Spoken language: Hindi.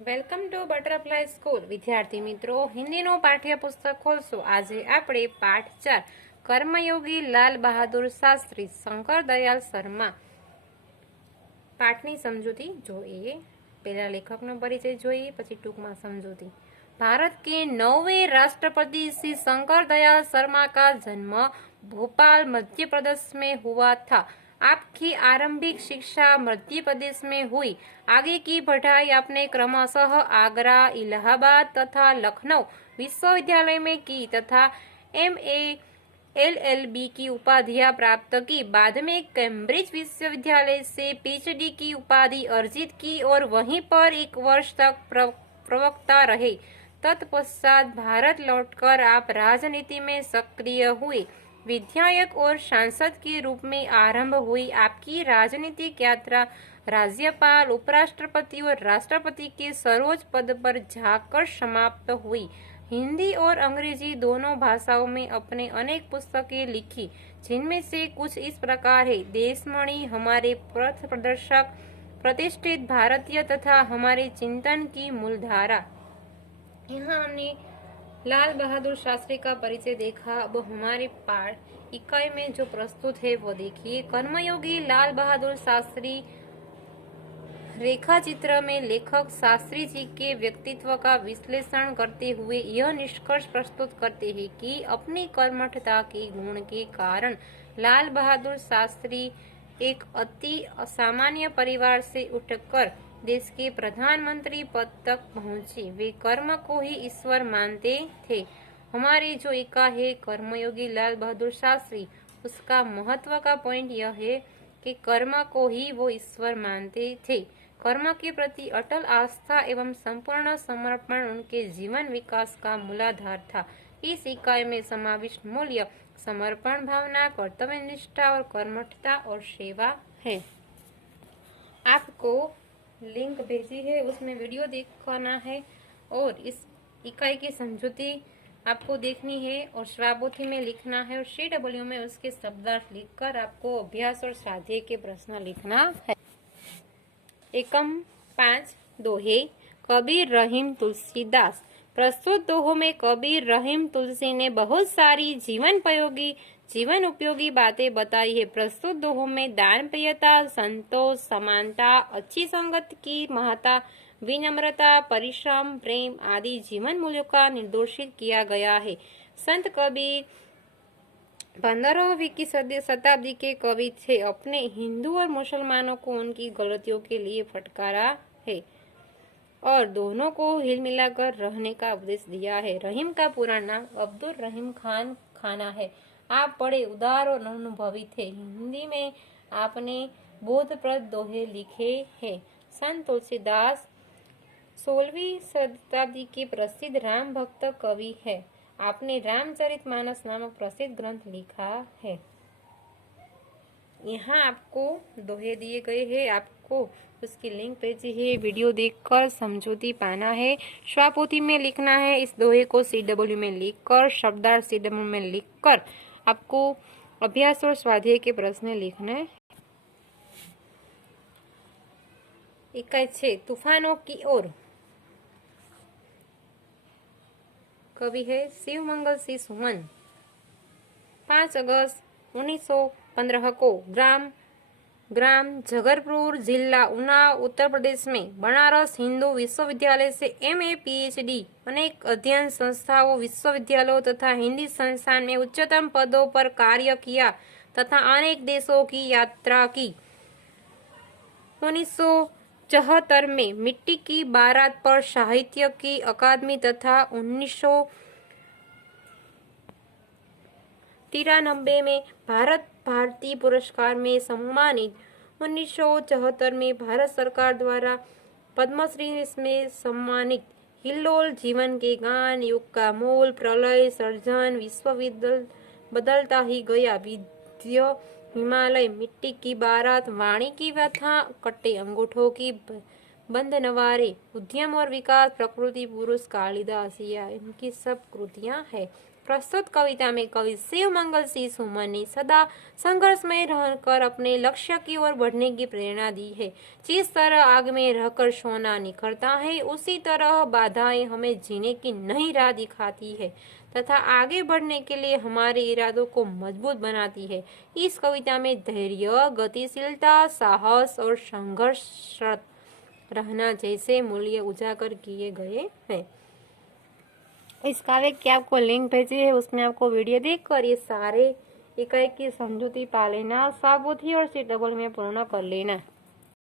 Welcome to butterfly school. વિદ્યાર્થી મિત્રો, હિન્દીનું પાઠ્યપુસ્તક ખોલશો. આજે આપણે પાઠ 4 કર્મયોગી લાલ બહાદુર શાસ્ત્રી શંકર દયાલ શર્મા પાઠની સમજૂતી જોઈએ. પહેલા લેખકનો પરિચય જોઈએ, પછી ટૂંકમાં समझौती. भारत के 9वें राष्ट्रपति श्री शंकर दयाल शर्मा का जन्म भोपाल मध्य प्रदेश में हुआ था. आपकी आरंभिक शिक्षा मध्य प्रदेश में हुई. आगे की पढ़ाई आपने क्रमशः आगरा, इलाहाबाद तथा लखनऊ विश्वविद्यालय में की तथा MA LLB की उपाधियां प्राप्त की. बाद में कैम्ब्रिज विश्वविद्यालय से PhD की उपाधि अर्जित की और वहीं पर 1 वर्ष तक प्रवक्ता रहे. तत्पश्चात भारत लौटकर आप राजनीति में सक्रिय हुए. विधायक और सांसद के रूप में आरंभ हुई आपकी राजनीतिक यात्रा राज्यपाल, उपराष्ट्रपति और राष्ट्रपति के सर्वोच्च पद पर जाकर समाप्त हुई. हिंदी और अंग्रेजी दोनों भाषाओं में अपने अनेक पुस्तकें लिखी, जिनमें से कुछ इस प्रकार है: देशमणि, हमारे पथ प्रदर्शक, प्रतिष्ठित भारतीय तथा हमारे चिंतन की मूलधारा. यहाँ हमने लाल बहादुर शास्त्री का परिचय देखा. अब हमारे पाठ इकाई में जो प्रस्तुत है वो देखिए. कर्मयोगी लाल बहादुर शास्त्री रेखा चित्र में लेखक शास्त्री जी के व्यक्तित्व का विश्लेषण करते हुए यह निष्कर्ष प्रस्तुत करते हैं कि अपनी कर्मठता के गुण के कारण लाल बहादुर शास्त्री एक अति असामान्य परिवार से उठकर देश के प्रधानमंत्री पद तक पहुंचे. वे कर्म को ही ईश्वर मानते थे. हमारे जो एका है कर्मयोगी लाल बहादुर शास्त्री, उसका महत्व का पॉइंट यह है कि कर्म को ही वो ईश्वर मानते थे. कर्म के प्रति अटल आस्था एवं संपूर्ण समर्पण उनके जीवन विकास का मूलाधार था. इस इकाई में समाविष्ट मूल्य समर्पण भावना, कर्तव्य निष्ठा और कर्मठता और सेवा है. आपको लिंक भेजी है, उसमें वीडियो देखना है और इस इकाई की समझौती आपको देखनी है और श्रावोथी में लिखना है और CW में उसके शब्दार्थ लिखकर आपको अभ्यास और स्वाध्याय के प्रश्न लिखना है. एकम 5 दोहे. कबीर, रहीम, तुलसीदास. प्रस्तुत दोहों में कबीर, रहीम, तुलसी ने बहुत सारी जीवन उपयोगी बातें बताई है. प्रस्तुत दोहों में दान प्रियता, संतोष, समानता, अच्छी संगत की महत्ता, विनम्रता, परिश्रम, प्रेम आदि जीवन मूल्यों का निर्देशित किया गया है. संत कबीर 15वीं की शताब्दी के कवि थे. अपने हिंदू और मुसलमानों को उनकी गलतियों के लिए फटकारा है और दोनों को हिल मिलाकर रहने का उपदेश दिया है. रहीम का पूरा नाम अब्दुल रहीम खान खाना है. आप बड़े उदार और अनुभवी थे. हिंदी में आपने बोधप्रद दोहे लिखे हैं. संत तुलसीदास 16वीं शताब्दी के प्रसिद्ध राम भक्त कवि है. आपने रामचरितमानस नामक प्रसिद्ध ग्रंथ लिखा है. यहाँ आपको दोहे दिए गए हैं, आपको उसकी लिंक भेजी है. वीडियो देखकर समझौती पाना है, श्वापोथी में लिखना है. इस दोहे को CW में लिखकर, शब्दार्थ CW में लिखकर आपको अभ्यास और स्वाध्याय के प्रश्न लिखने. इकाई 6 तूफानों की ओर. कवि है शिव मंगल सिंह सुमन. 5 अगस्त 1915 को ग्राम जगरपुर, जिला उन्नाव, उत्तर प्रदेश में बनारस हिंदू विश्वविद्यालय से MA PhD अनेक अध्ययन संस्थाओं, विश्वविद्यालयों तथा हिंदी संस्थान में उच्चतम पदों पर कार्य किया तथा अनेक देशों की यात्रा की. 1974 में मिट्टी की बारात पर साहित्य की अकादमी तथा 1993 में भारत भारती पुरस्कार में सम्मानित. 1974 में भारत सरकार द्वारा पद्मश्री में सम्मानित. हिल्लोल, जीवन के गान, युग का मोल, प्रलय, सर्जन, विश्वविद्यालय, बदलता ही गया, विद्य, हिमालय, मिट्टी की बारात, वाणी की व्यथा, कट्टे अंगूठों की बंद नवारे, उद्यम और विकास, प्रकृति पुरुष, कालिदास, इनकी सब कृतियां हैं. प्रस्तुत कविता में कवि शिव मंगल सिंह सुमन ने सदा संघर्ष में रहकर अपने लक्ष्य की ओर बढ़ने की प्रेरणा दी है। जिस तरह आग में रहकर सोना निखरता है, उसी तरह बाधाएं हमें जीने की नई राह दिखाती है तथा आगे बढ़ने के लिए हमारे इरादों को मजबूत बनाती है। इस कविता में धैर्य, गतिशीलता, साहस और संघर्षरत रहना जैसे मूल्य उजागर किए गए हैं। इस काव्य की आपको लिंक भेजी है, उसमें आपको वीडियो देखकर ये सारे इकाई की समझौती पा लेना, साबुती और सी डबल में पूर्ण कर लेना।